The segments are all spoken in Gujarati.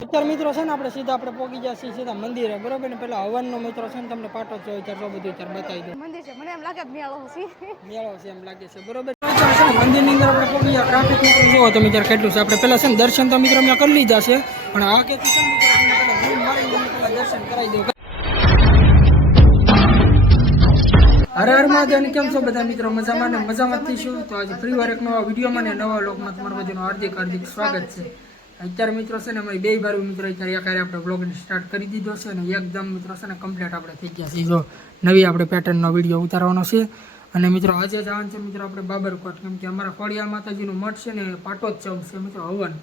અત્યારે મિત્રો છે ને આપણે સીધા આપણે પોગી જાય છીએ સીધા મંદિરે બરોબર ને? પેલા હવનનો મિત્રો છે ને તમને પાટો છે અત્યારે બધું અત્યારે બતાવી દઉં. મંદિર છે મને એમ લાગે મેળો છે મેળો છે એમ લાગે છે બરોબર? અત્યારે મંદિરની અંદર આપણે પોગી ગયા ટ્રાફિક મિત્રો જુઓ તમે ત્યારે કેટલું છે. આપણે પેલા છે ને દર્શન તો મિત્રો અમે કરી લીધા છે પણ આ કે છે ને દર્શન કરાવી દઉં. હર હર મહાદેવ કેમ છો બધા મિત્રો? મજામાં ને? મજામાં થઈશું? તો આજે ફરી વાર એક નવા વિડીયોમાં ને નવા લોકમાં તમારું બધાનું હાર્દિક હાર્દિક સ્વાગત છે. અત્યારે મિત્રો છે ને અમે બે બાર મિત્રો અત્યારે એકારે આપણે બ્લોગને સ્ટાર્ટ કરી દીધો છે અને એકદમ મિત્રો છે ને કમ્પ્લીટ આપણે થઈ ગયા છે. જો નવી આપણે પેટર્નનો વીડિયો ઉતારવાનો છે. અને મિત્રો આજે જવાનું છે મિત્રો આપણે બાબરકોટ, કેમ કે અમારા ખોડિયાર માતાજીનું મઠ છે ને પાટોત્સવ છે મિત્રો, હવન.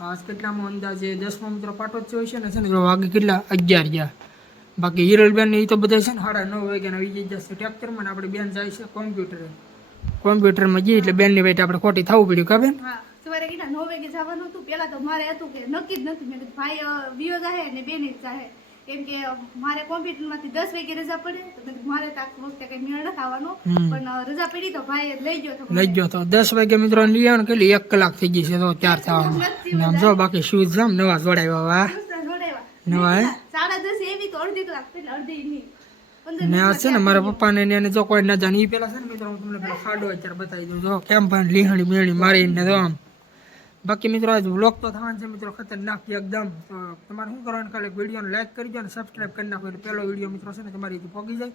આજ કેટલામાં અંદાજે દસમો મિત્રો પાટોત્સવ છે ને છે ને વાગે કેટલા? અગિયાર ગયા. બાકી હિરલબેન એ તો બધા છે ને સાડા નવ વાગ્યા આવી જશે ટ્રેક્ટરમાં આપણે બેન જાય છે કોમ્પ્યુટરે કોમ્પ્યુટરમાં જઈએ એટલે બેનની વેટ આપણે ખોટી થવું પડ્યું, કા બેન? હા. સવારે કીધા નવ વાગે જવાનું હતું. પેલા તો મારે હતું કે નક્કી જ નથી મેં કીધું ભાઈ વિયો જાહે ને બેન જાહે. કેમ કે મારે કોમ્પ્યુટરમાંથી દસ વાગે રજા પડે. તો મારે તો આ વખતે કઈ મેળ નથી આવવાનો પણ રજા પડી તો ભાઈ લઈ ગયો તો લઈ ગયો તો દસ વાગે મિત્રો આવવાનું કેટલી એક કલાક થઈ ગઈ છે તો ત્યાર થવાનું. આમ જો બાકી શૂઝ જામ નવા જોડાવ્યા વા. નવા હે? સાડા દસ એવી તો અડધી કલાક પેલા અડધી નહીં. ને આ છે ને મારા પપ્પાને ને એને જો કોઈ ના જાણે એ પેલા છે ને મિત્રો હું તમને પેલા ખાડો અત્યારે બતાવી દઉં જો કેમ પણ લીહણી મેળી મારીને જો આમ. બાકી મિત્રો આજ વ્લોગ તો થવાનું છે મિત્રો ખતરનાક એકદમ. તો તમારે શું કરવાનું ખાલી વિડીયોને લાઈક કરી દો અને સબસ્ક્રાઈબ કરી નાખો. એટલે પહેલો વીડિયો મિત્રો છે ને તમારી પહોંચી જાય.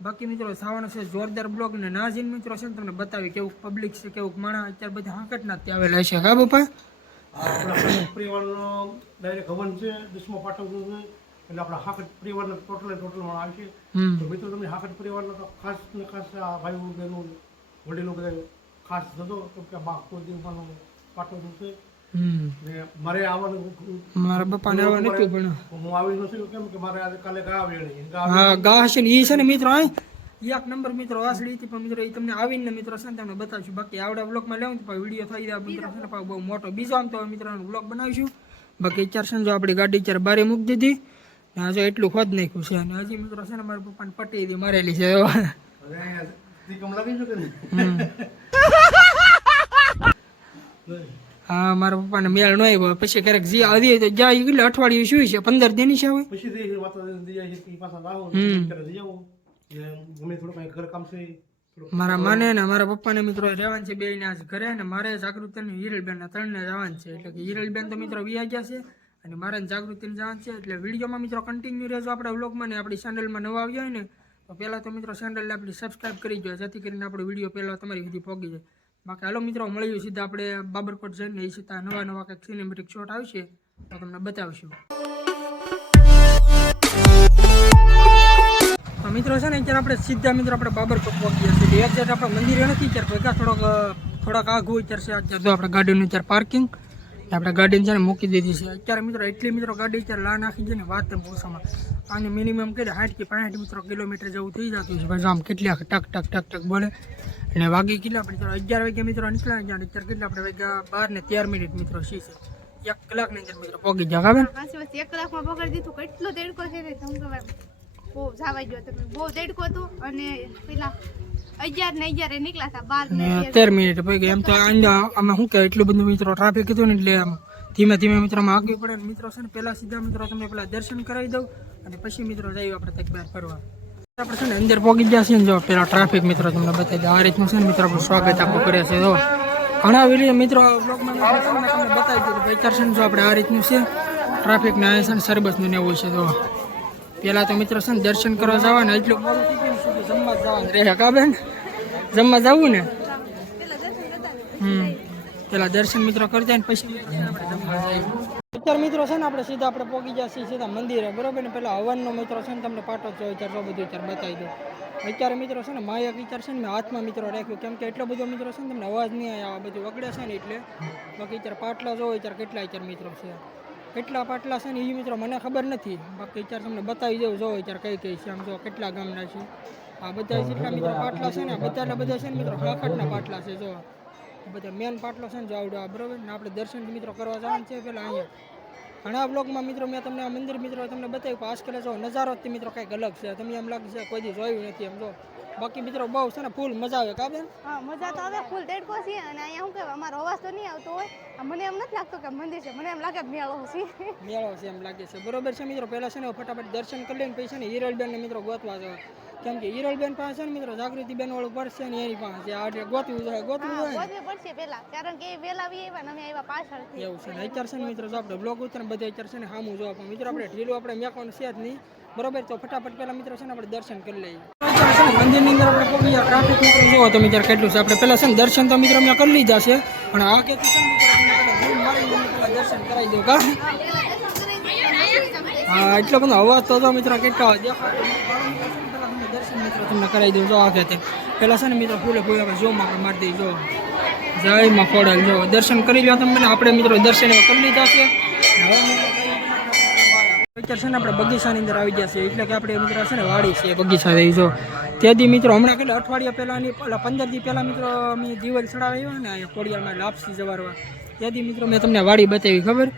બાકી મિત્રો થવાનો છે જોરદાર બ્લોગ ને ના જઈને મિત્રો છે ને તમને બતાવી કેવું પબ્લિક છે કેવું માણસ અત્યારે બધા હાંકટના ના ત્યાં આવેલા છે. હા બાપા? પરિવારનો ડાયરેક્ટ હવન છે દસમા પાટો છે એટલે આપણા હાકટ પરિવારના ટોટલ ટોટલ માણસ આવશે તો મિત્રો તમને હાકટ પરિવારના તો ખાસ ને ખાસ આ ભાઈઓ બહેનો વડીલો બધા ખાસ થતો કેમ કે બા કોઈ દિવસનું ને મારે આવવાનું મારા પપ્પાને આવવા નથી પણ હું આવી નથી કેમ કે મારે આજે કાલે ગા વેણી હા ગા છે ને એ છે ને મિત્રો એક નંબર મિત્રો હતી પણ મિત્રો એ તમને આવીને મિત્રો છે ને તમને બતાવશું. બાકી આવડા બ્લોગમાં લેવું તો વીડિયો થઈ જાય મિત્રો છે ને બહુ મોટો. બીજો આમ તો મિત્રો બ્લોગ બનાવીશું. બાકી ચાર છે ને જો આપણી ગાડી ચાર બારે મૂકી દીધી ને આજે એટલું ખોદ નાખ્યું છે. અને હજી મિત્રો છે ને મારા પપ્પાને પટી દીધી મારેલી છે હવે દીકમ લાગી શકે ને હમ. હા મારા પપ્પાને મેળ ન આવ્યો. પછી ક્યારેક જે આવી તો જાય. એટલે અઠવાડિયું શું છે? પંદર દિન છે હવે. ને મારા માને ને મારા પપ્પાને મિત્રો રહેવાનું છે બે ને આજ ઘરે ને મારે જાગૃતિ ને હિરલબેન ના ત્રણને જવાનું છે. એટલે કે હિરલબેન તો મિત્રો વ્યા ગયા છે અને મારે ને જાગૃતિ જવાનું છે. એટલે વિડીયોમાં મિત્રો કન્ટિન્યુ રહેજો આપણે વ્લોગમાં ને આપણી ચેનલમાં નવા આવ્યા હોય ને તો પહેલાં તો મિત્રો ચેનલને આપણી સબસ્ક્રાઈબ કરી દો જેથી કરીને આપણો વીડિયો પહેલાં તમારી સુધી પહોંચી જાય. બાકી હાલો મિત્રો મળ્યું સીધા આપણે બાબરકોટ જઈને, એ સીધા નવા નવા કંઈક સિનેમેટિક શોટ આવશે તો તમને બતાવશું. મિત્રો છે ને, અત્યારે આપણે સીધા મિત્રો આપણે બાબરકોટ પહોંચી ગયા છીએ અત્યારે આપણે મંદિરે નથી, અત્યારે ભેગા થોડોક, થોડાક આઘું અત્યારે છે, અત્યારે તો આપણે ગાડીનું અત્યારે પાર્કિંગ આપણે ગાડીને છે ને મૂકી દીધી છે. અત્યારે મિત્રો, એટલી મિત્રો ગાડી અત્યારે લા નાખી છે ને, વાત ઓછામાં. આની મિનિમમ કે સાઠ કે પાંઠ મિત્રો કિલોમીટર જેવું થઈ જતું છે. પછી આમ કેટલી ટક ટક ટક ટક બોલે અને વાગી કેટલા મિત્રો અગિયાર વાગ્યા મિત્રો નીકળ્યા ગયા અત્યારે કેટલા આપણે વાગ્યા? બાર ને તેર મિનિટ મિત્રો શી છે? એક કલાકની અંદર મિત્રો પોગી જાય ખબર પાછી પાછી એક કલાકમાં પકડી દીધું. કેટલો દેડકો છે ને તમે બહુ જાવા ગયો. તમે બહુ દેડકો હતો. અને પેલા અગિયાર ને અગિયારે નીકળ્યા હતા. બાર ને તેર મિનિટ પૈકી એમ તો શું કે એટલું બધું મિત્રો ટ્રાફિક હતું ને એટલે આમ ધીમે ધીમે મિત્રોમાં આગળ પડે મિત્રો છે ને પહેલાં સીધા મિત્રો તમને પેલા દર્શન કરાવી દઉં અને પછી મિત્રો જઈએ આપણે તક બહાર ફરવા. અંદર પહોંચી ગયા ને જો પેલા ટ્રાફિક મિત્રો તમને બતાવી દે આ રીતનું છે ને મિત્રો સ્વાગત આપણું કરે છે જો. ઘણા વીડિયો મિત્રો બ્લોગમાં તમને બતાવી દીધું ભાઈ કરશે જો આપણે આ રીતનું છે. ટ્રાફિક ને આ છે ને સરબતનું ને એવું છે, જો. પેલા તો મિત્રો છે ને દર્શન કરવા જવાને, એટલું જમવા જવાનું રહે, કા બેન? જમવા જવું ને? હમ. પેલા દર્શન મિત્રો કરી જાય ને પછી જમવા જઈએ. અત્યારે મિત્રો છે ને આપણે સીધા આપણે પોગી જઈએ સીધા મંદિરે. બરોબર ને? પેલા હવનનો મિત્રો છે ને તમને પાટો છે અત્યારે સો બધું અત્યારે બતાવી દો અત્યારે મિત્રો છે ને માયક વિચાર છે ને મેં હાથમાં મિત્રો રાખ્યું. કેમ કે એટલો બધો મિત્રો છે ને તમને અવાજ નહીં આવ્યા બધું વગડે છે ને એટલે. બાકી અત્યારે પાટલા જોવો, અત્યારે કેટલા અત્યારે મિત્રો છે. કેટલા પાટલા છે ને એ મિત્રો મને ખબર નથી. બાકી અત્યારે તમને બતાવી દઉં, જોવો અત્યારે કઈ કઈ છે. આમ જો કેટલા ગામના છે. આ બધા જેટલા મિત્રો પાટલા છે ને બધાના બધા છે ને મિત્રો કાખટના પાટલા છે જો આ બધા મેન પાટલો છે ને જાવડો આ બરાબર? ને આપણે દર્શન મિત્રો કરવા જવાનું છે પેલા અહીંયા. ઘણા બ્લોગમાં મિત્રો મેં તમને આ મંદિર મિત્રો તમને બતાવ્યું પાસ આજકાલ જો નજારો જ મિત્રો કંઈક અલગ છે. તમને એમ લાગે છે કોઈ દી જોયું નથી એમ જો. બાકી મિત્રો બહુ છે ને ફૂલ મજા આવે કા બેન? હા મજા તો આવે ફૂલ દેડકો છે અને અહીંયા શું કહેવાય અમારો અવાજ તો નહીં આવતો હોય. મને એમ નથી લાગતું કે મંદિર છે મને એમ લાગે મેળો છે. મેળો છે એમ લાગે છે. બરોબર છે મિત્રો પહેલાં છે ને ફટાફટ દર્શન કરી લઈને પછી છે ને હિરલબેન ને મિત્રો ગોતવા જવા. કેમ કે હિરલબેન પાસે ને મિત્રો જાગૃતિ બેન વાળું પડશે ને એની પાસે આ એટલે ગોતવું જોઈએ ગોતવું જોઈએ. ગોતવું પડશે પહેલા કારણ કે એ વેલા આવી આવ્યા અમે આવ્યા પાછળથી. એવું છે ને અત્યારે છે ને મિત્રો જો આપણે બ્લોગ ઉતરે બધા અત્યારે છે ને સામું જોવા પણ મિત્રો આપણે ઢીલું આપણે મેકવાનું છે જ નહીં. બરોબર? તો ફટાફટ પહેલા મિત્રો છે ને આપણે દર્શન કરી લઈએ. મંદિરની અંદર આપણે પહોંચી ગયા ટ્રાફિક મિત્રો જોવો તો મિત્રો કેટલું છે. આપણે પહેલા છે ને દર્શન તો મિત્રો અમે કરી લીધા છે. પણ આ કે પહેલા પહેલા દર્શન કરાવી દઉં કા? હા એટલો બધો અવાજ તો મિત્રો કેટલો દેખાતો. પહેલા તમને કરાવી દઉં. જો આગે તે. પહેલા છે ને મિત્રો ફૂલે ફૂલે આપણે જો મારે મારી દઈ જો. જય માં ખોડલ જો. દર્શન કરી લો તમને આપણે મિત્રો દર્શન કરી લીધા છે. ને આપણે બગીચાની અંદર આવી ગયા છે એટલે કે આપણે મિત્રો છે ને વાડી છે બગીચા જો. તેથી મિત્રો હમણાં કેટલા અઠવાડિયા પહેલાંની પંદર દી પહેલાં મિત્રો અમે દિવાળી ચડાવી ને કોડિયામાં લાપસી જવારવા. ત્યાંથી મિત્રો મેં તમને વાડી બતાવી ખબર?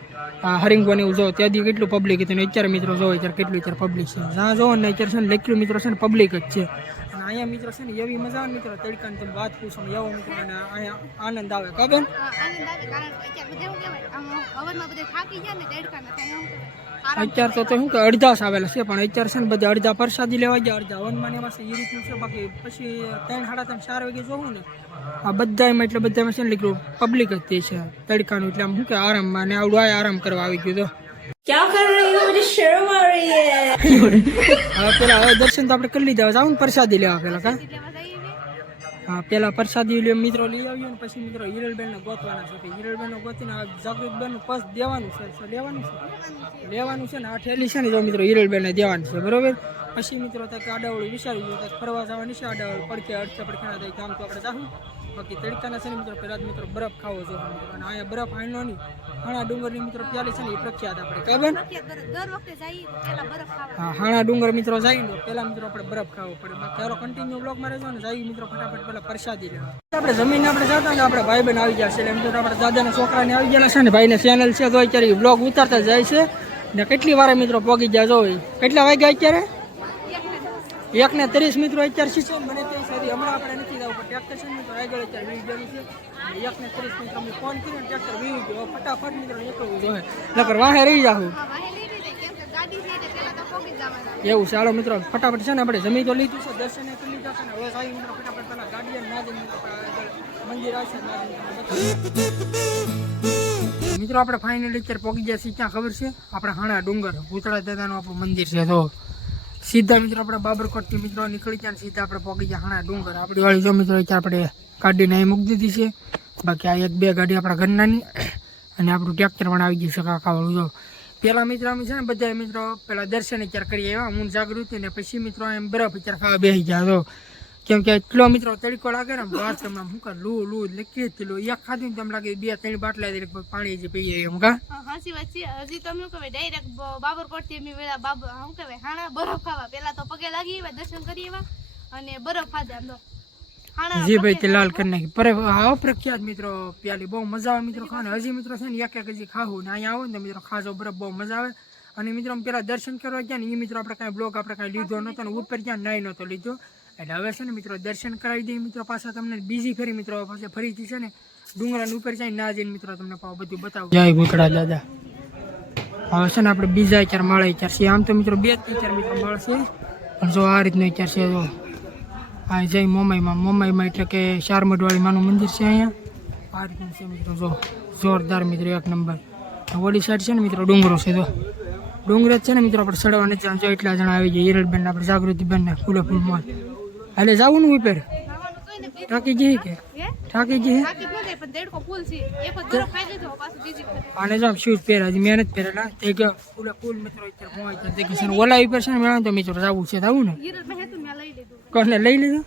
આ હરિંગવાની એવું ત્યાંથી કેટલું પબ્લિક હતું અત્યારે મિત્રો જોવો, અત્યારે કેટલું અત્યારે પબ્લિક છે. જ્યાં જોવો ને અત્યારે છે ને લેખ્યું મિત્રો છે ને પબ્લિક જ છે. અહીંયા મિત્રો છે ને એવી મજા આવે મિત્રો તડકાની તમે વાત પૂછો ને એવો મિત્રો અને અહીંયા આનંદ આવે કે અત્યારે બધે શું કહેવાય આમ હવનમાં બધે થાકી ગયા ને દેડકા ના થાય શું કહેવાય આરામ અત્યારે તો તો શું કે અડધા આવેલા છે પણ અત્યારે છે ને બધા અડધા પ્રસાદી લેવા ગયા અડધા વનમાં એમાં છે એ રીતનું છે બાકી પછી ત્રણ સાડા ત્રણ ચાર વાગે જોવું ને આ બધામાં એટલે બધામાં છે ને લીકરું પબ્લિક જ તે છે તડકાનું એટલે આમ શું કે આરામમાં ને આવડું આરામ કરવા આવી ગયું તો. ક્યાં કર રહી હો મને શરમ આ રહી હે હા પેલા હવે દર્શન તો આપણે કરી લીધા જાવ ને પ્રસાદી લેવા પેલા હા પેલા પ્રસાદી લે મિત્રો લઈ આવ્યો ને પછી મિત્રો હિરલબેન ને ગોતવાના છે. કે હિરલબેન ને ગોતીને આ જાગૃતબેનનું પર્સ દેવાનું છે લેવાનું છે? લેવાનું છે ને, આ ઠેલી છે ને, જો મિત્રો હિરલબેન ને દેવાનું છે, બરોબર? પછી મિત્રો તક આડાવળી વિચારી જોઈએ ફરવા જવાની છે આડાવળી પડકે અડચે પડખેના થાય કામ તો આપણે જાહું. બાકી તડકાના છે ને મિત્રો પેલા મિત્રો બરફ ખાવો જોઈએ. અને અહીંયા બરફ આણનો નહીં. હાણા ડુંગરની મિત્રો પ્યાલી છે ને એ પ્રખ્યાત આપણે. ખબર હા હાણા ડુંગર મિત્રો જાય ને પેલા મિત્રો આપણે બરફ ખાવો પડે. બાકી હારો કન્ટિન્યુ બ્લોકમાં રહેજો ને જાય મિત્રો ફટાફટ પેલા પ્રસાદી લેવા. આપણે જમીન આપણે જતા ને આપણે ભાઈ બહેન આવી ગયા છે. એટલે એમ તો આપણે દાદાના છોકરાને આવી ગયેલા છે ને ભાઈને ચેનલ છે તો અત્યારે બ્લોગ ઉતારતા જાય છે. ને કેટલી વાર મિત્રો પોગી ગયા જો કેટલા વાગ્યા અત્યારે? એક ને ત્રીસ મિત્રો અત્યારે મને તે હમણાં આપણે નથી જવું, પણ ટ્રેક્ટર મિત્રો આગળ અત્યારે વી ગયેલું છે. એકને ત્રીસ મિત્રો અમે ફોન કર્યો ટ્રેક્ટર વી ગયો. ફટાફટ મિત્રો નીકળવું નકર વાહે રહી જાઉં. એવું ચાલો મિત્રો, ફટાફટ છે ને, આપણે જમી તો લીધું છે, દર્શન સારી મિત્રો મંદિર મિત્રો, આપણે ફાઇનલી અત્યારે પહોંચી ગયા છીએ. ક્યાં ખબર છે? આપણે હાણા ડુંગર ભૂતળા દાદાનું આપણું મંદિર છે. તો સીધા મિત્રો આપણે બાબરકોટથી મિત્રો નીકળી ગયા સીધા આપણે પહોંચી ગયા હણા ડુંગર. આપણી વાળી જો મિત્રો આપણે ગાડીને અહીં મૂકી દીધી છે. બાકી આ એક બે ગાડી આપણા ઘરનાની. અને આપણું ટ્રેક્ટર પણ આવી ગયું છે કાકાવાળું. જો પહેલાં મિત્રો અમે છે ને બધા મિત્રો પેલા દર્શન અત્યારે કરી આવ્યા, હું જાગૃતિ ને પછી મિત્રો એમ બરફ અત્યારે ખાવા બેસી ગયા. તો કેમ કે એટલો મિત્રો તડકો લાગે ને વાત તમને શું કર લૂ લૂ એટલે કે પેલું એક ખાધું ને તેમ લાગે બે ત્રણ બાટલા દે પાણી જે પીએ એમ કા? હા, હાચી વાત છે. હજી તો શું કહેવાય ડાયરેક્ટ બાબરકોટથી અમે પેલા બાબ શું કહેવાય હાણા બરફ ખાવા. પેલા તો પગે લાગી એવા દર્શન કરી એવા અને બરફ ખાધા આમ તો. હાણા જી ભાઈ તે લાલ કરી નાખી. પર આવો પ્રખ્યાત મિત્રો પ્યાલી બહુ મજા આવે મિત્રો ખાને હજી મિત્રો છે ને એક એક હજી ખાવું. ને અહીંયા આવો ને તો મિત્રો ખાજો બરફ બહુ મજા આવે. અને મિત્રો અમે પેલા દર્શન કરવા ગયા ને એ મિત્રો આપણે કાંઈ બ્લોગ આપણે કાંઈ લીધો નહોતો ને ઉપર ક્યાં નાઈ નહોતો લીધો. એટલે હવે છે ને મિત્રો દર્શન કરાવી દઈએ મિત્રો પાછા તમને બીજી ફરી મિત્રો પાસે ફરીથી છે ને ડુંગરાની ઉપર જાય ના જઈને મિત્રો તમને બધું બતાવું. જય ભૂતળા દાદા. હવે છે ને આપણે બીજા ચાર માળા ચાર છે આમ તો મિત્રો બે જ ચાર મિત્રો માળ છે. પણ જો આ રીતનો ચાર છે જો આ જય મોમાઈમાં. મોમાઈમાં એટલે કે શારમઢવાળી માનું મંદિર છે અહીંયા. આ રીતનું છે મિત્રો જો. જોરદાર મિત્રો એક નંબર. ઓલી સાઈડ છે ને મિત્રો ડુંગરો છે તો ડુંગર જ છે ને મિત્રો આપણે સડવા નથી. જો એટલા જણા આવી જાય હિરલબેન આપણે જાગૃતિબેન ને ફૂલે ફૂલ મોજ હાલે જવું ને ઉપર. જઈએ કે? હે? ટાંકી જઈએ? બાકી ન જાય પણ દેડકો ફૂલ છે. એક જ શૂઝ પહેર્યા હજી મહેનત પહેરેલા તે કે ફૂલે ફૂલ મિત્રો તે કે ઓલા ઉપર છે ને મેળા તો મિત્રો જવું છે જવું ને? કોને લઈ લીધું?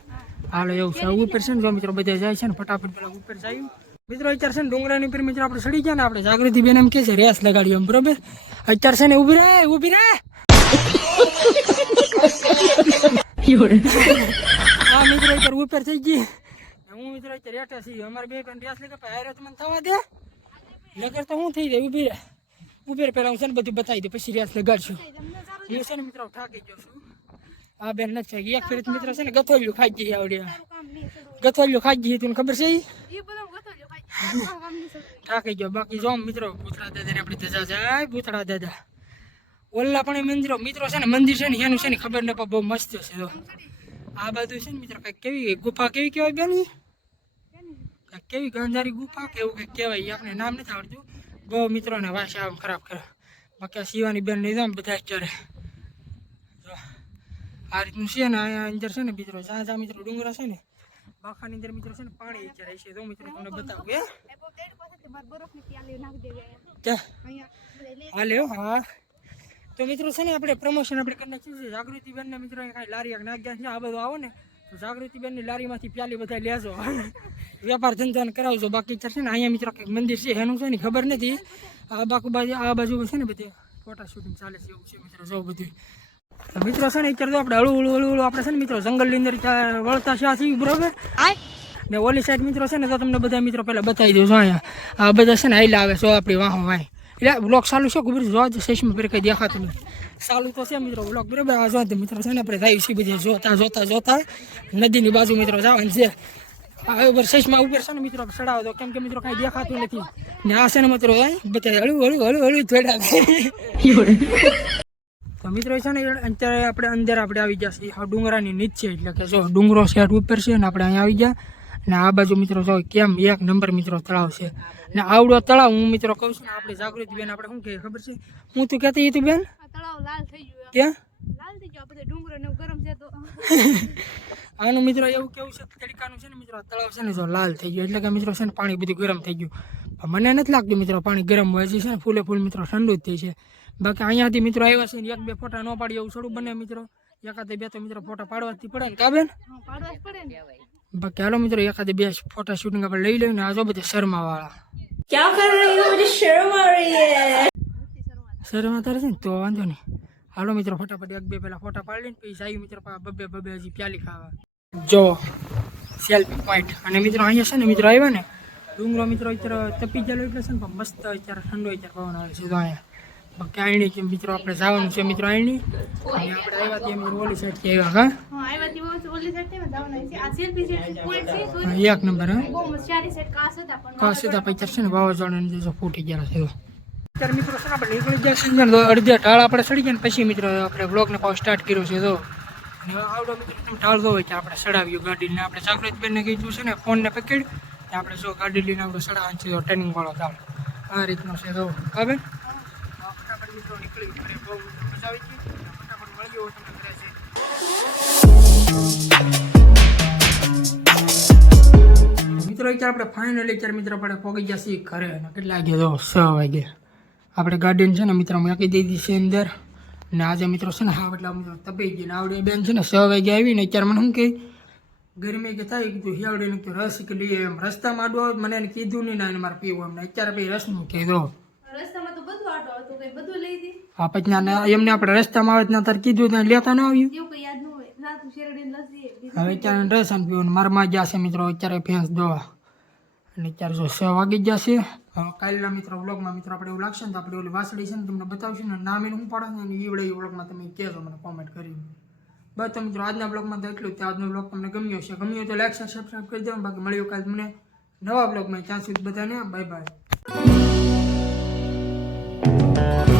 હાલો એવું છે. ઉપર છે ને જો મિત્રો બધા જાય છે ને ફટાફટ પેલા ઉપર જાય. મિત્રો અત્યારે છે ને ડુંગરાની ઉપર મિત્રો આપણે સડી ગયા ને આપણે જાગૃતિ બેન એમ કે છે રેસ લગાડી એમ બરોબર? અત્યારે છે ને ઊભી રહે ઊભી રહે હા મિત્રો અત્યારે ઉપર થઈ ગઈ. હું મિત્રો અત્યારે રેટા છીએ અમારે બે પણ રેસ લગા પણ હારે મને થવા દે. નગર તો હું થઈ જાય ઊભી રહે. ઊભી રહે પેલા હું છે ને બધું બતાવી દે પછી રેસ લગાડશું. હું છે ને મિત્રો થાકી ગયો છું. આ બેન નથી ખાઈ એક ફેરી મિત્રો છે ને ગથોલ્યું ખાઈ ગઈ આવડે. ગથોલિયું ખાઈ ગઈ તું ખબર છે ભાઈ. થાકી ગયો. બાકી જો મિત્રો ભૂતળા દાદા ને આપણે ધજા જાય ભૂતળા દાદા. ઓલ્લા પણ મંદિરો, મિત્રો છે ને, મંદિર છે ને, એનું છે ને ખબર ન પણ બહુ મસ્ત છે આ બાજુ છે ને મિત્રો કંઈક કેવી ગુફા કેવી કહેવાય બેન? કાંઈક કેવી ગાંધારી ગુફા કે એવું કંઈક કહેવાય ઈ આપણને નામ નથી આવડતું. બહુ મિત્રોને વાસ આમ ખરાબ કરે. બાકી શિવાની બેન જામ બધા જો આ રીતનું છે ને અહીંયા અંદર છે ને મિત્રો જ્યાં જ્યાં મિત્રો ડુંગરા છે ને બાખાની અંદર મિત્રો છે ને પાણી અત્યારે છે. તો મિત્રો તમને બતાવું કે. હા લ્યો હા. તો મિત્રો છે ને આપણે પ્રમોશન આપણે કરી નાખ્યું છે. જાગૃતિબેનને મિત્રો કાંઈ લારી નાખ્યા છે. આ બધું આવો ને. તો જાગૃતિબેનની લારીમાંથી પ્યાલી બધા લેજો. વેપાર ધંધાને કરાવજો. બાકી છે ને અહીંયા મિત્રો કંઈક મંદિર છે એનું છે ને ખબર નથી. આ બાકુ બાજુ આ બાજુ છે ને બધી ફોટા શૂટિંગ ચાલે છે એવું છે મિત્રો જો બધું. તો મિત્રો છે ને અત્યારે તો આપણે હળું હળું હળું હળું આપણે છે ને મિત્રો જંગલની અંદર વળતા છે આ થયું બરોબર ને ઓલી સાઈડ મિત્રો છે ને તો તમને બધા મિત્રો પહેલાં બતાવી દઉં છું અહીંયા. આ બધા છે ને આઈલા આવે છો આપણી વાહો વાય એટલે બ્લોક ચાલુ છે ખબર છે જો સેશમાં પર કંઈ દેખાતું નથી ચાલુ તો છે મિત્રો બ્લોક બરાબર આ જો મિત્રો છે ને આપણે થાય છે બધી જોતા જોતા જોતા નદીની બાજુ મિત્રો જવાનું છે ઉપર સેશમાં ઉપર છે ને મિત્રો ચડાવો તો કેમ કે મિત્રો કાંઈ દેખાતું નથી ને આ છે ને મિત્રો બધા હળું હળું હળું હળું થોડા તો મિત્રો છે ને અત્યારે આપણે અંદર આપણે આવી ગયા છીએ ડુંગરાની નીચે એટલે કે જો ડુંગરો સેટ ઉપર છે ને આપણે અહીંયા આવી ગયા અને આ બાજુ મિત્રો જો કેમ એક નંબર મિત્રો તળાવ છે. ને આવડો તળાવ હું મિત્રો કહું છું ને આપણે જાગૃતિ બેન આપણે શું કહે ખબર છે? હું તું કહેતી હતી બેન? તળાવ લાલ થઈ ગયું ક્યાં? આનું મિત્રો એવું કેવું છે તડકાનું છે ને મિત્રો તળાવ છે ને જો લાલ થઈ ગયું. એટલે કે મિત્રો છે ને પાણી બધું ગરમ થઈ ગયું. મને નથી લાગતું મિત્રો પાણી ગરમ હોય છે ને ફૂલે ફૂલ મિત્રો ઠંડુ જ થઈ છે. બાકી અહીંયાથી મિત્રો આવ્યા છે ને એક બે ફોટા ન પાડી એવું થોડું બને મિત્રો. એકાદે બે તો મિત્રો ફોટા પાડવાથી પડે ને કાબેન પાડવા જ પડે ને. બાકી હાલો મિત્રો એકાદી બે ફોટા શૂટિંગ આપણે લઈ લઈને આજો બધા શર્મા વાળા ક્યાં તારે છે ને? તો વાંધો નહીં. હાલો મિત્રો ફટાફટ એક બે પેલા ફોટા પાડી લઈને પછી જાય મિત્રો બબે બબે હજી પ્યાલી ખાવા. જો સેલ્ફી પોઈન્ટ અને મિત્રો અહીંયા છે ને મિત્રો આવ્યા ને ડુંગરો મિત્રો અત્યારે તપી ગયેલો એટલે છે ને મસ્ત અત્યારે ઠંડો અત્યારે પવન આવે છે તો અહીંયા. બાકી આઈણી કે મિત્રો આપણે જવાનું છે મિત્રો આઈણી અને આપણે આવ્યા ત્યાં મિત્રો ઓલી સાઈડથી આવ્યા હા? હા આવ્યા થી બહુ ઓલી સાઈડથી જવાનું છે. આ સેલ્ફી છે પોઈન્ટ છે તો હા, એક નંબર હા. બહુ મસ્ત સારી સાઈડ કાસ હતા પણ કા સીધા પૈસા છે ને વાવાઝોડાને લીધે ફૂટી ગયા છે અત્યારે મિત્રો છે ને આપણે નીકળી ગયા છે ને તો અડધે ઢાળ આપણે ચડી ગયા ને પછી મિત્રો આપણે બ્લોગને પાછો સ્ટાર્ટ કર્યો છે તો ને આવડો મિત્રો તમે ઢાળ દો હોય કે આપણે ચડાવ્યું ગાડીને આપણે જાગૃતબેનને કીધું છે ને ફોનને પકડ ને આપણે જો ગાડી લઈને આપણે ચડાવવાનું છે તો ટર્નિંગ વાળો ઢાળ. આ રીતનો છે તો ખબર? મિત્રો નીકળી ઘરે બહુ મજા આવી ગઈ. ફટાફટ મળી ગયો તમને ઘરે છે. મિત્રો અત્યારે આપણે ફાઇનલી અત્યારે મિત્રો આપણે પહોંચી ગયા છીએ ઘરે. અને કેટલા વાગે તો છ વાગે આપણે ગાર્ડન છે ને મિત્રો મૂકી દીધી છે અંદર. ને આજે મિત્રો છે ને હા એટલે મિત્રો તપી ગઈ. ને આવડે બેન છે ને છ વાગે આવી ને અત્યારે મને શું કહે ગરમી કે થાય કીધું હિયાવડે કીધું રસ કે લઈએ એમ રસ્તામાં આડો આવે મને એને કીધું નહીં ના એને મારે પીવું એમને અત્યારે પછી રસનું કીધું. રસ્તામાં આ પછી ના એમને આપણે રસ્તામાં આવે ત્યાં તારે કીધું ત્યાં લેતા ન આવ્યું. એવું કઈ યાદ ન હોય. રાતું શેરડી લસી હવે અત્યારે રસ અને પીવું મારા માં જશે મિત્રો અત્યારે ભેંસ દોવા. અને અત્યારે જો છ વાગી જશે હવે કાલના મિત્રો વ્લોગમાં મિત્રો આપણે એવું લાગશે ને તો આપણે ઓલી વાસળી છે ને તમને બતાવશું ને નામ એનું હું પાડે ને ઈવડે એ વ્લોગમાં તમે કહેજો મને કોમેન્ટ કરીને. બસ તો મિત્રો આજના બ્લોગમાં તો એટલું જ. આજનો બ્લોગ તમને ગમ્યો છે ગમ્યો તો લાઈક સબસ્ક્રાઈબ કરી દેવા બાકી મળ્યું કાલે મને નવા બ્લોગમાં ત્યાં સુધી બધાને બાય બાય Bye.